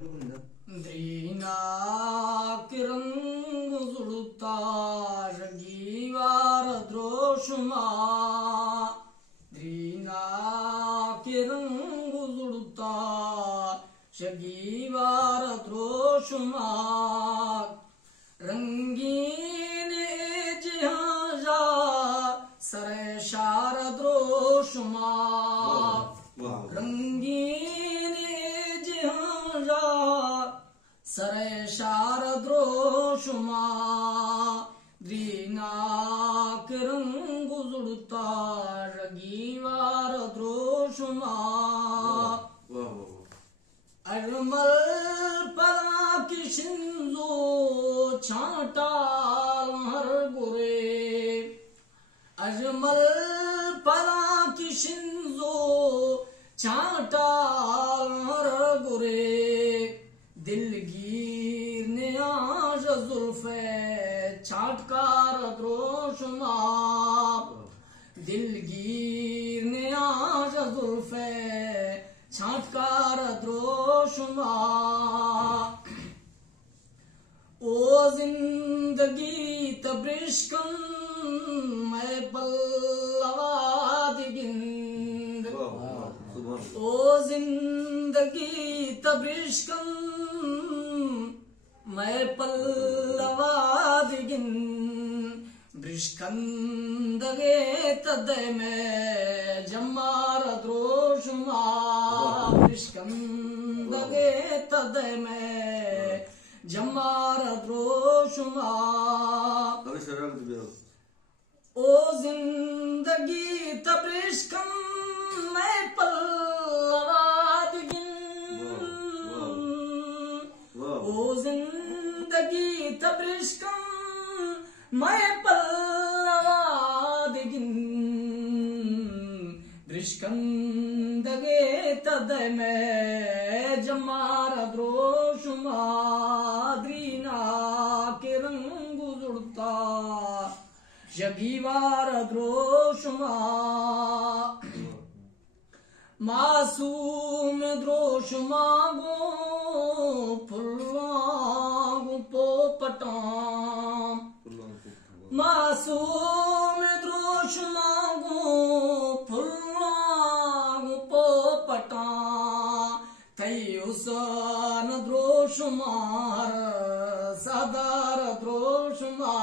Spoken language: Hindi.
द्रीना किरंग जुड़ता रगीवार द्रोषमा द्रीना किरंग जुड़ता शगीवार द्रोषमा रंगीन जहाजा सरे शारद्रोषमा रंगीन जहाजा सरे शारद्रोषमा द्रीनाक रंग जुड़ता रगीवार द्रोषमा अरमल पला की सिंधु छाटा हर गुरे अजमल पला की सिंधु छाटा हर गुरे दिलगीर ने आज जुल्फे छाटकार द्रोषमा दिलगीर ने आज जुल्फे छाटकार द्रोषमा ओ जिंदगी तब्रिश्कन मैं पल्लवा दिगिंद ओ जिंदगी तब्रिश्कन मैं पल्लवा दिगिन ब्रिश्कंदगे तदे में जमार द्रोषमा ब्रिश्कंदगे तदे में जमार द्रोषमा ओ जिंदगी तब्रिश्कन मैं पल्लवा दिगिन ओ जिंदगी तब्रिश्कन मैं पल्लवा दिगिन ब्रिश्कंदगे तद में जमार द्रोषमा द्रीना के रंग जुड़ता शगीवार द्रोषमा मासूम द्रोषमा गो फुल्लागु पोपटाम मासूम द्रोषमा गो फुल्लागु पोपटा तई उसन द्रोषमार सदार द्रोषमा